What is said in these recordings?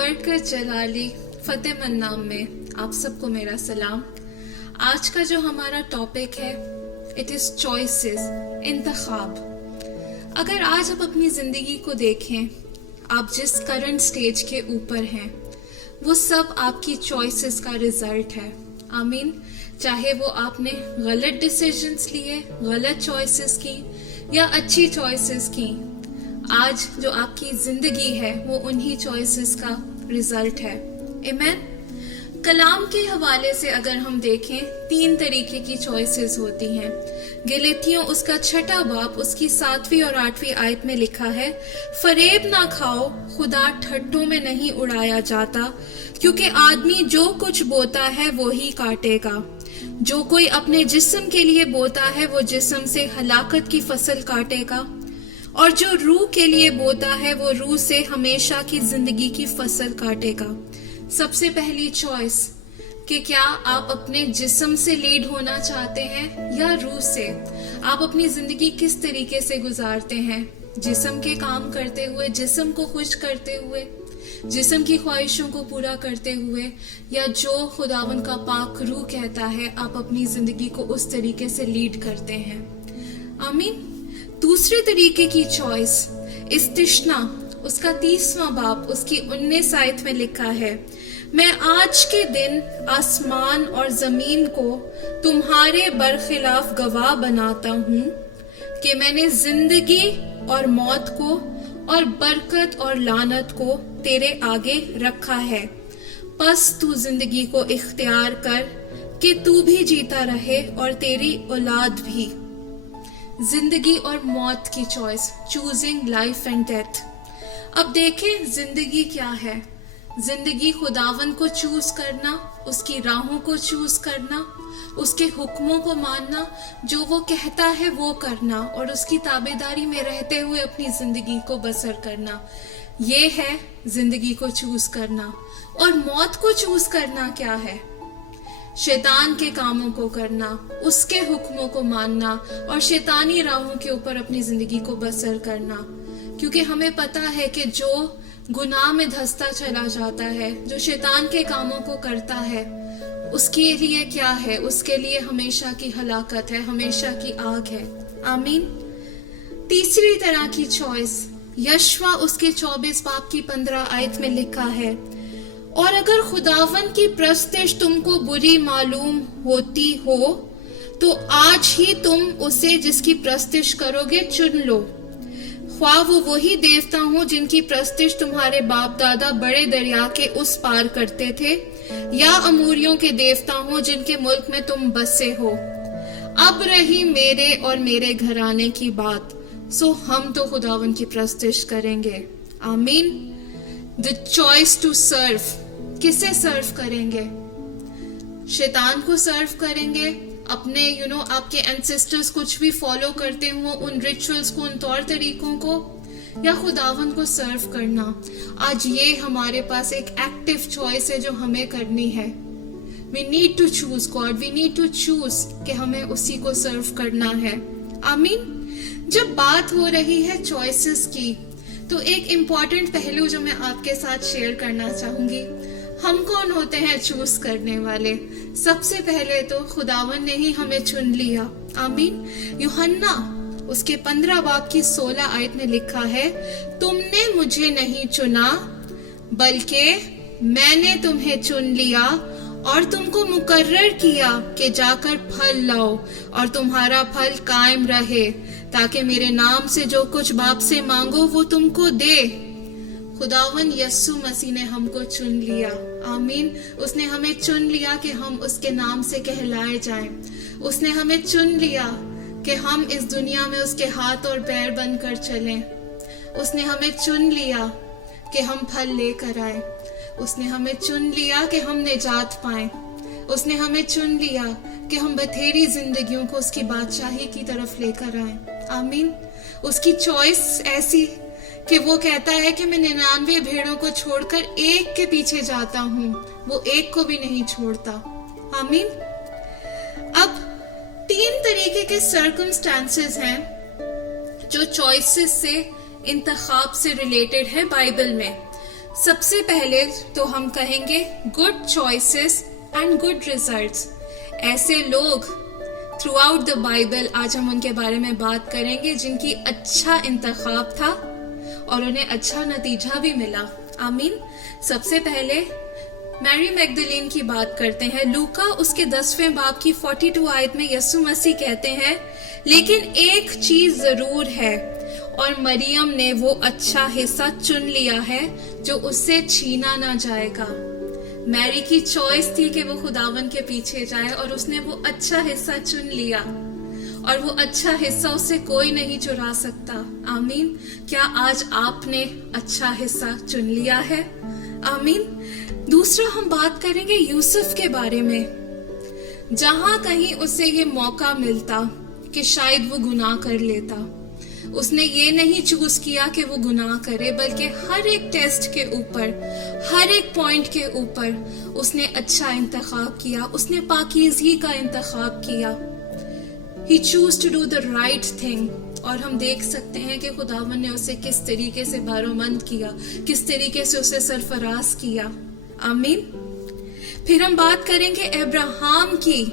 بڑھ جلالی فتح من نام میں آپ سب کو میرا سلام۔ آج کا جو ہمارا ٹاپک ہے اٹ از چوائسز، انتخاب۔ اگر آج آپ اپنی زندگی کو دیکھیں، آپ جس کرنٹ سٹیج کے اوپر ہیں وہ سب آپ کی چوائسز کا رزلٹ ہے۔ آمین۔ چاہے وہ آپ نے غلط ڈیسیجنز لیے، غلط چوائسز کی یا اچھی چوائسز کی، آج جو آپ کی زندگی ہے وہ انہی چوائسز کا رزلٹ ہے۔ آمین۔ کلام کے حوالے سے اگر ہم دیکھیں، 3 طریقے کی چوائسز ہوتی ہیں۔ گلاطیوں اس کا 6 باب اس کی 7ویں اور 8ویں آیت میں لکھا ہے، فریب نہ کھاؤ، خدا ٹھٹھوں میں نہیں اڑایا جاتا، کیونکہ آدمی جو کچھ بوتا ہے وہی کاٹے گا۔ جو کوئی اپنے جسم کے لیے بوتا ہے وہ جسم سے ہلاکت کی فصل کاٹے گا، اور جو روح کے لیے بوتا ہے وہ روح سے ہمیشہ کی زندگی کی فصل کاٹے گا۔ سب سے پہلی چوائس کہ کیا آپ اپنے جسم سے لیڈ ہونا چاہتے ہیں یا روح سے؟ آپ اپنی زندگی کس طریقے سے گزارتے ہیں؟ جسم کے کام کرتے ہوئے، جسم کو خوش کرتے ہوئے، جسم کی خواہشوں کو پورا کرتے ہوئے، یا جو خداوند کا پاک روح کہتا ہے آپ اپنی زندگی کو اس طریقے سے لیڈ کرتے ہیں؟ آمین۔ دوسرے طریقے کی چوائس، استثنا اس کا 30واں باب اس کی 19 آیت میں لکھا ہے، میں آج کے دن آسمان اور زمین کو تمہارے برخلاف گواہ بناتا ہوں کہ میں نے زندگی اور موت کو اور برکت اور لعنت کو تیرے آگے رکھا ہے، پس تو زندگی کو اختیار کر کہ تو بھی جیتا رہے اور تیری اولاد بھی۔ زندگی اور موت کی choice, choosing life and death. اب دیکھیں زندگی کیا ہے۔ زندگی خداوند کو چوز کرنا، اس کی راہوں کو چوز کرنا، اس کے حکموں کو ماننا، جو وہ کہتا ہے وہ کرنا، اور اس کی تابعداری میں رہتے ہوئے اپنی زندگی کو بسر کرنا، یہ ہے زندگی کو چوز کرنا۔ اور موت کو چوز کرنا کیا ہے؟ شیطان کے کاموں کو کرنا، اس کے حکموں کو ماننا اور شیطانی راہوں کے اوپر اپنی زندگی کو بسر کرنا، کیونکہ ہمیں پتا ہے کہ جو گناہ میں دھستا چلا جاتا ہے، جو شیطان کے کاموں کو کرتا ہے، اس کے لیے کیا ہے؟ اس کے لیے ہمیشہ کی ہلاکت ہے، ہمیشہ کی آگ ہے۔ آمین۔ تیسری طرح کی چوائس، یشوا اس کے 24 باب کی 15 آیت میں لکھا ہے، اور اگر خداوند کی پرستش تم کو بری معلوم ہوتی ہو تو آج ہی تم اسے جس کی پرستش کرو گے چن لو، خواہ وہ وہی دیوتا ہوں جن کی پرستش تمہارے باپ دادا بڑے دریا کے اس پار کرتے تھے، یا اموریوں کے دیوتا ہوں جن کے ملک میں تم بسے ہو۔ اب رہی میرے اور میرے گھرانے کی بات، سو ہم تو خداوند کی پرستش کریں گے۔ آمین۔ The choice to serve، کسے سرو کریں گے؟ شیطان کو سرو کریں گے، اپنے آپ کے اینسسٹرز کچھ بھی فالو کرتے ہوں ان ریچولز کو، ان طور طریقوں کو، یا خداوند کو سرو کرنا؟ آج یہ ہمارے پاس ایک ایکٹیو چوائس ہے جو ہمیں کرنی ہے۔ We need to choose God، we need to choose کہ ہمیں اسی کو سرو کرنا ہے۔ آمین۔ جب بات ہو رہی ہے چوائسز کی، تو ایک امپورٹنٹ پہلو جو میں آپ کے ساتھ شیئر کرنا چاہوں گی، ہم کون ہوتے ہیں چوز کرنے والے؟ سب سے پہلے تو خداوند نے ہی ہمیں چن لیا۔ آمین۔ یوحنا اس کے 15 باب کی 16 آیت میں لکھا ہے، تم نے مجھے نہیں چنا بلکہ میں نے تمہیں چن لیا اور تم کو مقرر کیا کہ جا کر پھل لاؤ اور تمہارا پھل قائم رہے، تاکہ میرے نام سے جو کچھ باپ سے مانگو وہ تم کو دے۔ خداوند یسوع مسیح نے ہم کو چن لیا۔ آمین۔ اس نے ہمیں چن لیا کہ ہم اس کے نام سے کہلائے جائیں۔ اس نے ہمیں چن لیا کہ ہم اس دنیا میں اس کے ہاتھ اور پیر بن کر چلیں۔ اس نے ہمیں چن لیا کہ ہم پھل لے کر آئیں۔ اس نے ہمیں چن لیا کہ ہم نجات پائیں۔ اس نے ہمیں چن لیا کہ ہم بتھیری زندگیوں کو اس کی بادشاہی کی طرف لے کر آئیں۔ آمین۔ اس کی چوائس ایسی کہ وہ کہتا ہے کہ میں 99 بھیڑوں کو چھوڑ کر ایک کے پیچھے جاتا ہوں، وہ ایک کو بھی نہیں چھوڑتا۔ آمین۔ اب 3 طریقے کے سرکمسٹانسز ہیں جو چوائسز سے، انتخاب سے ریلیٹڈ ہے بائبل میں۔ سب سے پہلے تو ہم کہیں گے good choices and good results. ایسے لوگ تھرو آؤٹ دا بائبل آج ہم ان کے بارے میں بات کریں گے جن کی اچھا انتخاب تھا اور انہیں اچھا نتیجہ بھی ملا. آمین. سب سے پہلے میری میگدلین کی بات کرتے ہیں. لوکا اس کے 10ویں باب کی 42 آیت میں یسوع مسیح کہتے ہیں لیکن ایک چیز ضرور ہے اور مریم نے وہ اچھا حصہ چن لیا ہے جو اس سے چھینا نہ جائے گا. میری کی چوائس تھی کہ وہ خداون کے پیچھے جائے اور اس نے وہ اچھا حصہ چن لیا اور وہ اچھا حصہ اس سے کوئی نہیں چرا سکتا. آمین. کیا آج آپ نے اچھا حصہ چن لیا ہے؟ آمین. دوسرا ہم بات کریں گے یوسف کے بارے میں. جہاں کہیں اسے یہ موقع ملتا کہ شاید وہ گناہ کر لیتا، اس نے یہ نہیں چوز کیا کہ وہ گناہ کرے، بلکہ ہر ایک ٹیسٹ کے اوپر، ہر ایک پوائنٹ کے اوپر اس نے اچھا انتخاب کیا، اس نے پاکیزگی کا انتخاب کیا. He chose to do the right thing. اور ہم دیکھ سکتے ہیں کہ خداوند نے اسے کس طریقے سے بارمند کیا، کس طریقے سے اسے سرفراز کیا. آمین. پھر ہم بات کریں گے ابراہیم کی.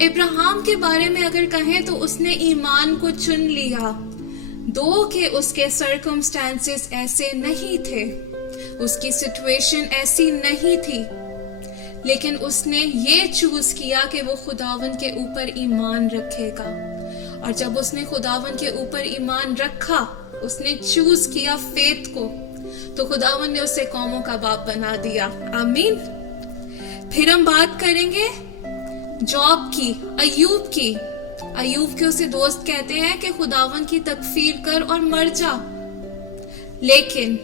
ابراہیم کے بارے میں اگر کہیں تو اس نے ایمان کو چن لیا، دو کہ اس کے سرکمسٹانسز ایسے نہیں تھے، اس کی سچویشن ایسی نہیں تھی، لیکن اس نے یہ چوز کیا کہ وہ خداوند کے اوپر ایمان رکھے گا. اور جب اس نے خداوند کے اوپر ایمان رکھا، اس نے چوز کیا فیتھ کو، تو خداوند نے اسے قوموں کا باپ بنا دیا. آمین. پھر ہم بات کریں گے جاب کی، ایوب کی. ایوب کے اسے دوست کہتے ہیں کہ خداوند کی تکفیر کر اور مر جا، لیکن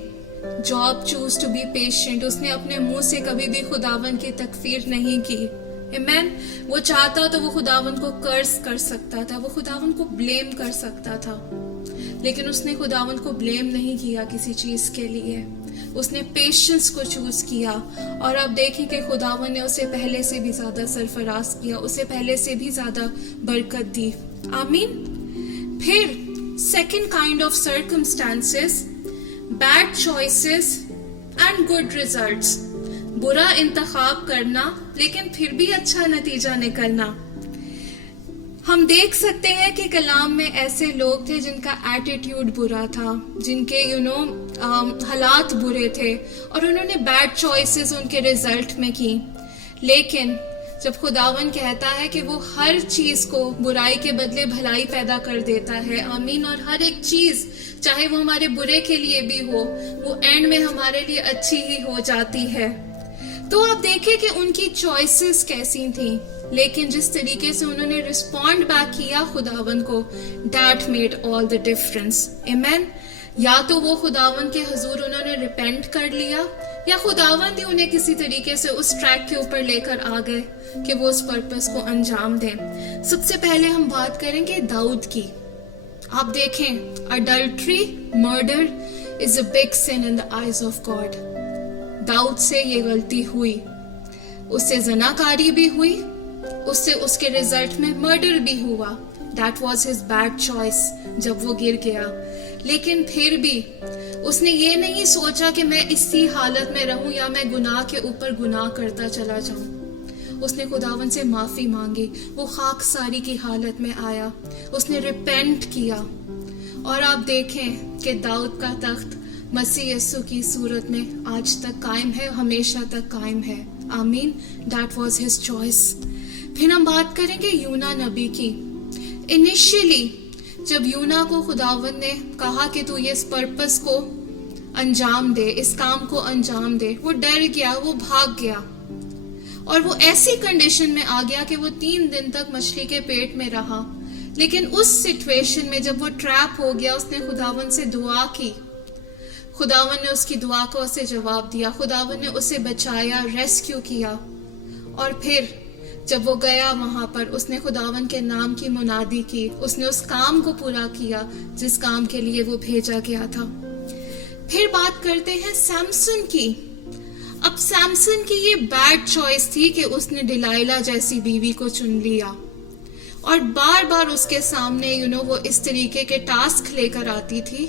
Job chose to be patient. اس نے اپنے منہ سے کبھی بھی خداوند کی تکفیر نہیں کی. آمین. وہ چاہتا تو وہ خداوند کو کرس کر سکتا تھا، وہ خداوند کو بلیم کر سکتا تھا، لیکن اس نے خداوند کو بلیم نہیں کیا کسی چیز کے لیے. اس نے پیشنس کو چوز کیا، اور اب دیکھیں کہ خداوند نے اسے پہلے سے بھی زیادہ سرفراز کیا، اسے پہلے سے بھی زیادہ برکت دی. آمین. پھر second kind of circumstances, bad choices and good results. برا انتخاب کرنا لیکن پھر بھی اچھا نتیجہ نکلنا. ہم دیکھ سکتے ہیں کہ کلام میں ایسے لوگ تھے جن کا ایٹیٹیوڈ برا تھا، جن کے حالات برے تھے، اور انہوں نے بیڈ چوائسز ان کے ریزلٹ میں کی. لیکن جب خداوند کہتا ہے کہ وہ ہر چیز کو برائی کے بدلے بھلائی پیدا کر دیتا ہے. آمین. اور ہر ایک چیز چاہے وہ ہمارے برے کے لیے بھی ہو، وہ اینڈ میں ہمارے لیے اچھی ہی ہو جاتی ہے. تو آپ دیکھیں کہ ان کی چوائسز کیسی تھیں، لیکن جس طریقے سے انہوں نے رسپونڈ بیک کیا خداوند کو، that made all the difference. آمین. یا تو وہ خداوند کے حضور انہوں نے ریپینٹ کر لیا، یا خداوند ہی انہیں کسی طریقے سے اس ٹریک کے اوپر لے کر آ گئے کہ وہ اس پرپس کو انجام دیں. سب سے پہلے ہم بات کریں گے داؤد کی. آپ دیکھیں، adultery, murder is a big sin in the eyes of God. داؤد سے یہ غلطی ہوئی، اس سے زناکاری بھی ہوئی، اس سے اس کے ریزلٹ میں مرڈر بھی ہوا. That was his bad choice جب وہ گر گیا. لیکن پھر بھی اس نے یہ نہیں سوچا کہ میں اسی حالت میں رہوں یا میں گناہ کے اوپر گناہ کرتا چلا جاؤں. اس نے خداوند سے معافی مانگی، وہ خاکساری کی حالت میں آیا، اس نے ریپینٹ کیا. اور آپ دیکھیں کہ داؤد کا تخت مسیح یسوع کی صورت میں آج تک قائم ہے، ہمیشہ تک قائم ہے. آمین. That was his choice. پھر ہم بات کریں گے یونا نبی کی. انیشیلی جب یونا کو خداوند نے کہا کہ تو یہ اس پرپس کو انجام دے، اس کام کو انجام دے، وہ ڈر گیا، وہ بھاگ گیا، اور وہ ایسی کنڈیشن میں آ گیا کہ وہ 3 دن تک مچھلی کے پیٹ میں رہا. لیکن اس سچویشن میں جب وہ ٹریپ ہو گیا، اس نے خداوند سے دعا کی، خداوند نے اس کی دعا کو اسے جواب دیا، خداوند نے اسے بچایا، ریسکیو کیا. اور پھر جب وہ گیا وہاں پر اس نے خداوند کے نام کی منادی کی، اس نے اس کام کو پورا کیا جس کام کے لیے وہ بھیجا گیا تھا. پھر بات کرتے ہیں سیمسن کی. اب سیمسن کی یہ بیڈ چوائس تھی کہ اس نے ڈلائلا جیسی بیوی کو چن لیا، اور بار بار اس کے سامنے وہ اس طریقے کے ٹاسک لے کر آتی تھی،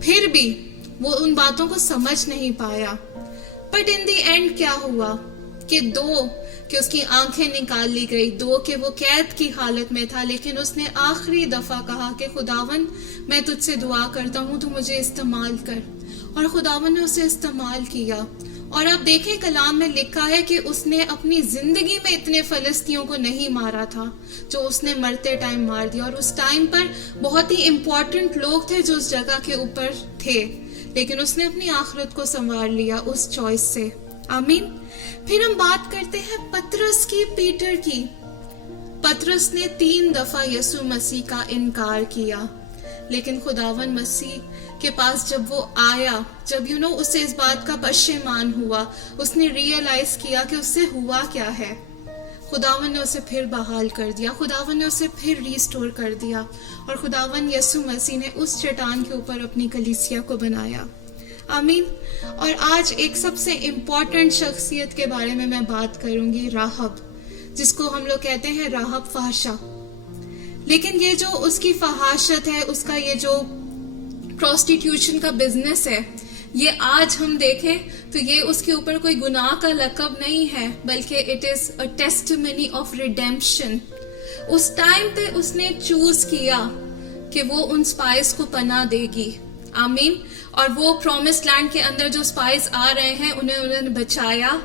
پھر بھی وہ ان باتوں کو سمجھ نہیں پایا. بٹ ان دی اینڈ کیا ہوا کہ کہ اس کی آنکھیں نکال لی گئی، کہ وہ قید کی حالت میں تھا، لیکن اس نے آخری دفعہ کہا کہ خداون میں تجھ سے دعا کرتا ہوں تو مجھے استعمال کر، اور خداون نے اسے استعمال کیا. اور آپ دیکھیں کلام میں لکھا ہے کہ اس نے اپنی زندگی میں اتنے فلسطینیوں کو نہیں مارا تھا جو اس نے مرتے ٹائم مار دیا، اور اس ٹائم پر بہت ہی امپورٹنٹ لوگ تھے جو اس جگہ کے اوپر تھے، لیکن اس نے اپنی آخرت کو سنوار لیا اس چوائس سے. آمین. پھر ہم بات کرتے ہیں پطرس کی، پیٹر کی. پطرس نے 3 دفعہ یسوع مسیح کا انکار کیا، لیکن خداون مسیح کے پاس جب وہ آیا، جب اسے اس بات کا پشیمان ہوا، اس نے ریئلائز کیا کہ اس سے ہوا کیا ہے، خداون نے اسے پھر بحال کر دیا، خداون نے اسے پھر ریسٹور کر دیا، اور خداون یسوع مسیح نے اس چٹان کے اوپر اپنی کلیسیا کو بنایا. آمین. اور آج ایک سب سے امپورٹنٹ شخصیت کے بارے میں بات کروں گی، راہب، جس کو ہم لوگ کہتے ہیں راہب فحاشہ. لیکن یہ جو اس کی فحاشت ہے، اس کا یہ جو پروسٹیٹیوشن کا بزنس ہے، یہ آج ہم دیکھیں تو یہ اس کے اوپر کوئی گناہ کا لقب نہیں ہے، بلکہ it is a testimony of redemption. اس ٹائم پہ اس نے چوز کیا کہ وہ ان سپائز کو پناہ دے گی. آمین. اور وہ پرومس لینڈ کے اندر جو سپائز آ رہے ہیں انہوں نے بچایا،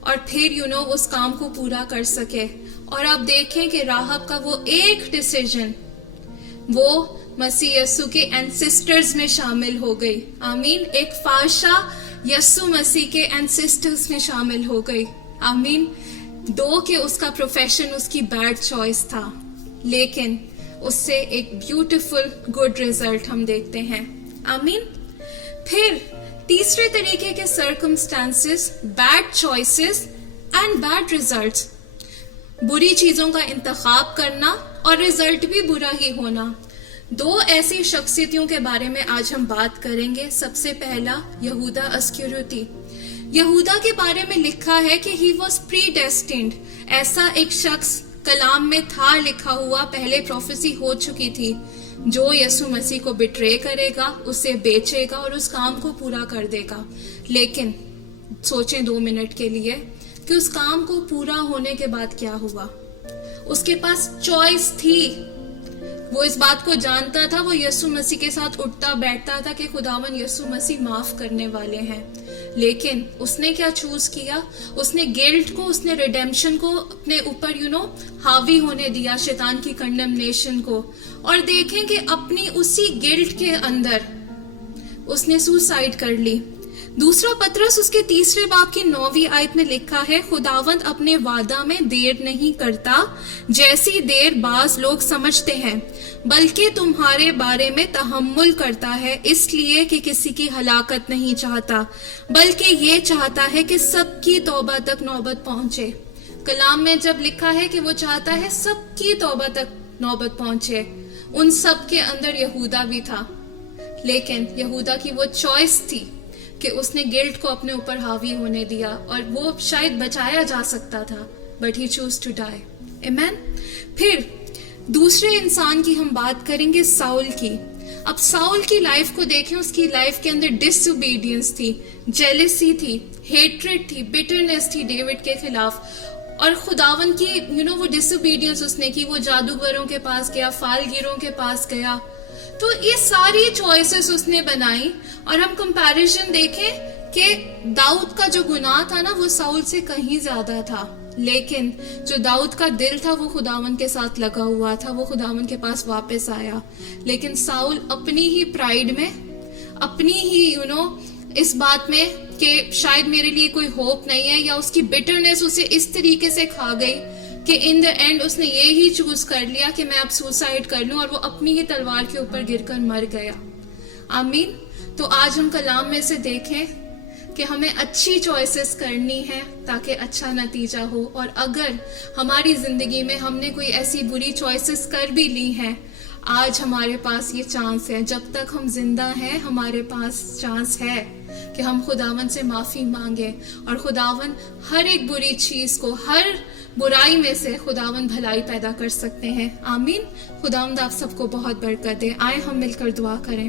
اور پھر اس کام کو پورا کر سکے. اور آپ دیکھیں کہ راہب کا وہ ایک ڈیسیژن وہ مسیح یسوع کے اینسسٹرز میں شامل ہو گئی. آمین. ایک فحاشہ یسوع مسیح کے اینسسٹرز میں شامل ہو گئی. آمین. کہ اس کا پروفیشن اس کی بیڈ چوائس تھا، لیکن اس سے ایک بیوٹیفل گڈ ریزلٹ ہم دیکھتے ہیں. آمین. پھر تیسرے طریقے کے circumstances, bad choices and bad results, بری چیزوں کا انتخاب کرنا اور ریزلٹ بھی برا ہی ہونا. 2 ایسی شخصیتوں کے بارے میں آج ہم بات کریں گے. سب سے پہلا یہودا اسکریوتی. یہودا کے بارے میں لکھا ہے کہ ہی واز پری ڈیسٹینڈ. ایسا ایک شخص کلام میں تھا لکھا ہوا، پہلے پروفیسی ہو چکی تھی، جو یسوع مسیح کو بٹرے کرے گا، اسے بیچے گا اور اس کام کو پورا کر دے گا. لیکن سوچیں 2 منٹ کے لیے کہ اس کام کو پورا ہونے کے بعد کیا ہوا. اس کے پاس چوائس تھی، وہ اس بات کو جانتا تھا، وہ یسوع مسیح کے ساتھ اٹھتا بیٹھتا تھا کہ خداون یسوع مسیح معاف کرنے والے ہیں. لیکن اس نے کیا چوز کیا؟ اس نے گلٹ کو، اس نے ریڈیمپشن کو اپنے اوپر حاوی ہونے دیا، شیطان کی کنڈمنیشن کو. اور دیکھیں کہ اپنی اسی گلٹ کے اندر اس نے سوسائڈ کر لی. دوسرا پطرس اس کے 3 باب کی 9ویں آیت میں لکھا ہے، خداوند اپنے وعدہ میں دیر نہیں کرتا جیسی دیر بعض لوگ سمجھتے ہیں، بلکہ تمہارے بارے میں تحمل کرتا ہے، اس لیے کہ کسی کی ہلاکت نہیں چاہتا، بلکہ یہ چاہتا ہے کہ سب کی توبہ تک نوبت پہنچے. کلام میں جب لکھا ہے کہ وہ چاہتا ہے سب کی توبہ تک نوبت پہنچے، ان سب کے اندر یہودا بھی تھا. لیکن یہودا کی وہ چوائس تھی کہ اس نے گلٹ کو اپنے اوپر حاوی ہونے دیا، اور وہ شاید بچایا جا سکتا تھا، but he choose to die. آمین. پھر دوسرے انسان کی ہم بات کریں گے، ساؤل کی. اب ساؤل کی لائف کو دیکھیں، اس کی لائف کے اندر ڈس اوبیڈینس تھی، جیلسی تھی، ہیٹریڈ تھی، بٹرنس تھی ڈیوڈ کے خلاف. اور خداون کی وہ ڈس اوبیڈینس اس نے کی، وہ جادوگروں کے پاس گیا، فالگیروں کے پاس گیا. تو یہ ساری چوائسز اس نے بنائی. اور ہم کمپیریزن دیکھیں کہ داؤد کا جو گناہ تھا نا، وہ ساؤل سے کہیں زیادہ تھا، لیکن جو داؤد کا دل تھا وہ خداون کے ساتھ لگا ہوا تھا، وہ خداون کے پاس واپس آیا. لیکن ساؤل اپنی ہی پرائیڈ میں، اپنی ہی اس بات میں کہ شاید میرے لیے کوئی ہوپ نہیں ہے، یا اس کی بٹرنس اسے اس طریقے سے کھا گئی کہ ان دا اینڈ اس نے یہی چوز کر لیا کہ میں اب سوسائڈ کر لوں، اور وہ اپنی ہی تلوار کے اوپر گر کر مر گیا. آمین. تو آج ہم کلام میں سے دیکھیں کہ ہمیں اچھی چوائسز کرنی ہے تاکہ اچھا نتیجہ ہو. اور اگر ہماری زندگی میں ہم نے کوئی ایسی بری چوائسز کر بھی لی ہیں، آج ہمارے پاس یہ چانس ہے، جب تک ہم زندہ ہیں ہمارے پاس چانس ہے کہ ہم خداون سے معافی مانگے، اور خداون ہر ایک بری چیز کو، ہر برائی میں سے خداون بھلائی پیدا کر سکتے ہیں. آمین. خداوند آپ سب کو بہت برکت دے. آئے ہم مل کر دعا کریں.